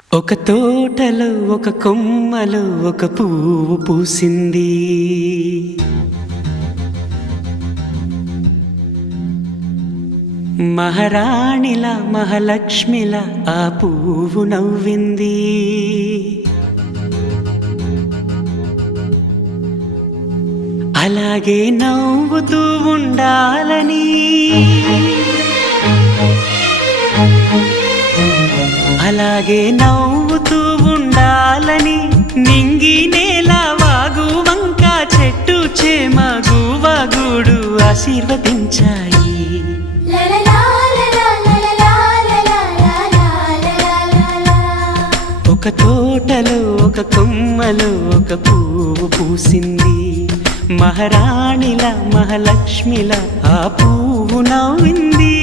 ఒక తోటలో ఒక కొమ్మలో ఒక పువ్వు పూసింది. మహారాణిలా మహాలక్ష్మిలా ఆ పువ్వు నవ్వింది. అలాగే నవ్వుతూ ఉండాలని, అలాగే నవ్వుతూ ఉండాలని నింగి నేల వాగు వంక చెట్టు చేమ గువగూడు ఆశీర్వదించాయి. ఒక తోటలో ఒక కొమ్మలో ఒక పువ్వు పూసింది. మహారాణిలా మహాలక్ష్మిలా ఆ పువ్వు నవ్వింది.